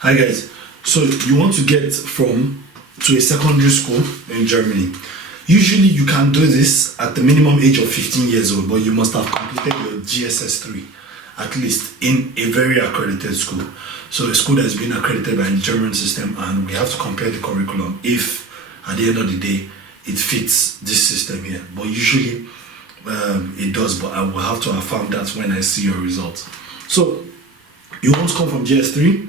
Hi guys, so you want to get from to a secondary school in Germany. Usually you can do this at the minimum age of 15 years old, but you must have completed your GSS 3 at least in a very accredited school. So a school that has been accredited by the German system, and we have to compare the curriculum if at the end of the day it fits this system here. But usually it does, but I will have to affirm that when I see your results. So you want to come from GS3,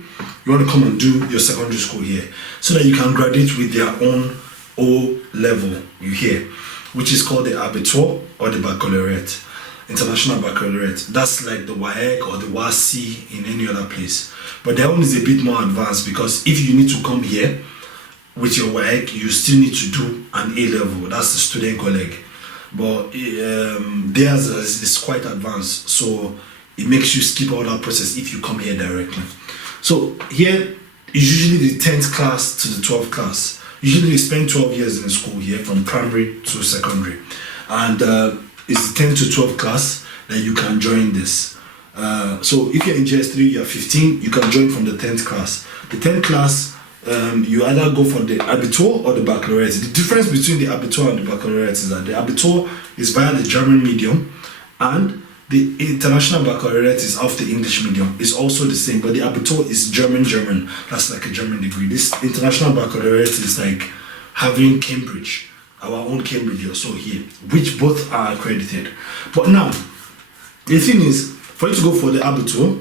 you want to come and do your secondary school here so that you can graduate with their own O level, you hear, which is called the Abitur or the Baccalaureate, International Baccalaureate. That's like the WAEC or the WASI in any other place. But their own is a bit more advanced, because if you need to come here with your WAEC, you still need to do an A level. That's the student colleague. But theirs is quite advanced, so it makes you skip all that process if you come here directly. So here is usually the 10th class to the 12th class. Usually you spend 12 years in school here, from primary to secondary. And it's the 10th to 12th class that you can join this. So if you're in GS3, you're 15, you can join from the 10th class. The 10th class, you either go for the Abitur or the Baccalaureate. The difference between the Abitur and the Baccalaureate is that the Abitur is via the German medium, and the International Baccalaureate is of the English medium. It's also the same, but the Abitur is German. That's like a German degree. This International Baccalaureate is like having Cambridge, our own Cambridge also here, which both are accredited. But now, the thing is, for you to go for the Abitur,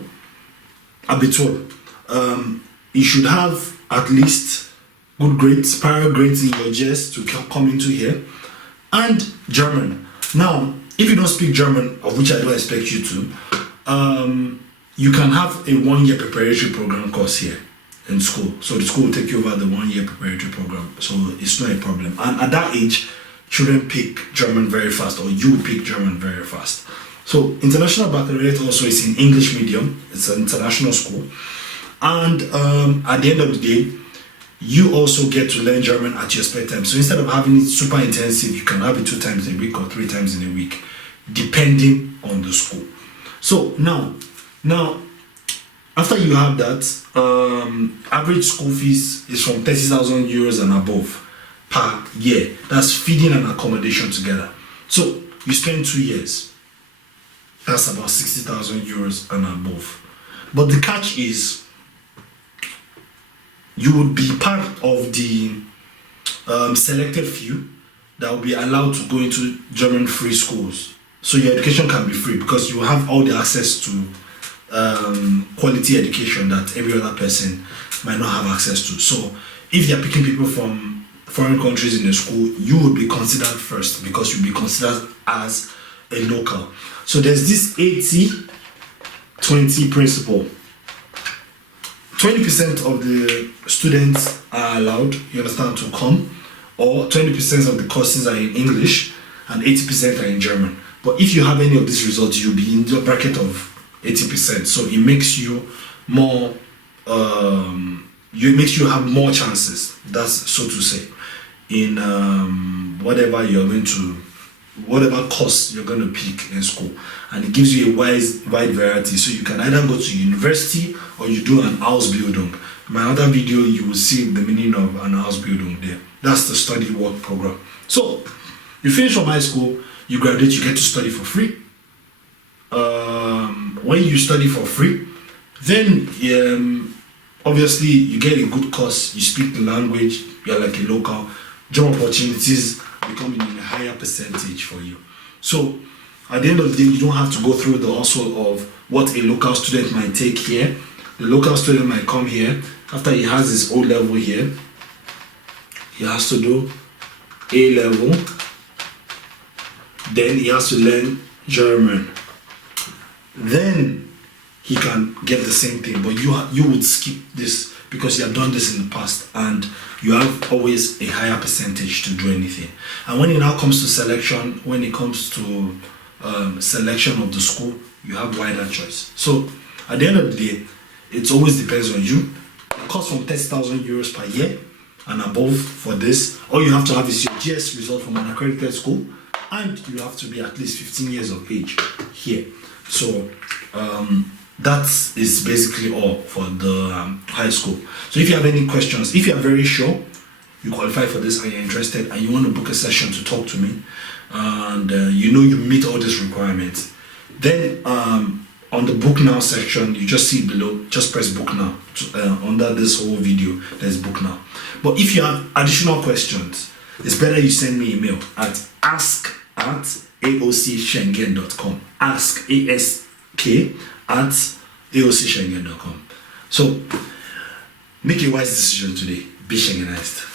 you should have at least good grades, prior grades in your GS to come into here, and German. Now, if you don't speak German, of which I don't expect you to, you can have a 1-year preparatory program course here in school. So the school will take you over the 1-year preparatory program. So it's not a problem. And at that age, children pick German very fast, or you pick German very fast. So International Baccalaureate also is in English medium. It's an international school. And at the end of the day, you also get to learn German at your spare time. So instead of having it super intensive, you can have it 2 times a week or 3 times in a week, depending on the school. So now after you have that, average school fees is from 30,000 euros and above per year. That's feeding and accommodation together. So you spend 2 years. That's about 60,000 euros and above. But the catch is, you would be part of the selected few that will be allowed to go into German free schools. So your education can be free, because you have all the access to quality education that every other person might not have access to. So if they're picking people from foreign countries in the school, you will be considered first, because you'll be considered as a local. So there's this 80-20 principle. 20% of the students are allowed, you understand, to come, or 20% of the courses are in English and 80% are in German. But if you have any of these results, you'll be in the bracket of 80%. So it makes you more, makes you have more chances, that's so to say, in whatever course you're going to pick in school. And it gives you a wide variety, so you can either go to university or you do an Ausbildung. In my other video, you will see the meaning of an Ausbildung there. That's the study work program. So you finish from high school, you graduate, you get to study for free. When you study for free, then obviously you get a good course, you speak the language, you're like a local, job opportunities become in a higher percentage for you. So at the end of the day, you don't have to go through the hustle of what a local student might take here. The local student might come here, after he has his O level here, he has to do A level, then he has to learn German. Then he can get the same thing, but you would skip this because you have done this in the past, and you have always a higher percentage to do anything. And when it now comes to selection, when it comes to selection of the school, you have wider choice. So at the end of the day, it always depends on you. It costs from 30,000 euros per year and above for this. All you have to have is your GS result from an accredited school, and you have to be at least 15 years of age here. So that is basically all for the high school. So if you have any questions, if you are very sure you qualify for this and you're interested and you want to book a session to talk to me, and you know you meet all these requirements, then on the book now section, you just see below, just press book now. Under this whole video, there's book now. But if you have additional questions, it's better you send me email at ask@aocschengen.com. Ask, A-S-K, at aocschengen.com. So make a wise decision today. Be Schengenized.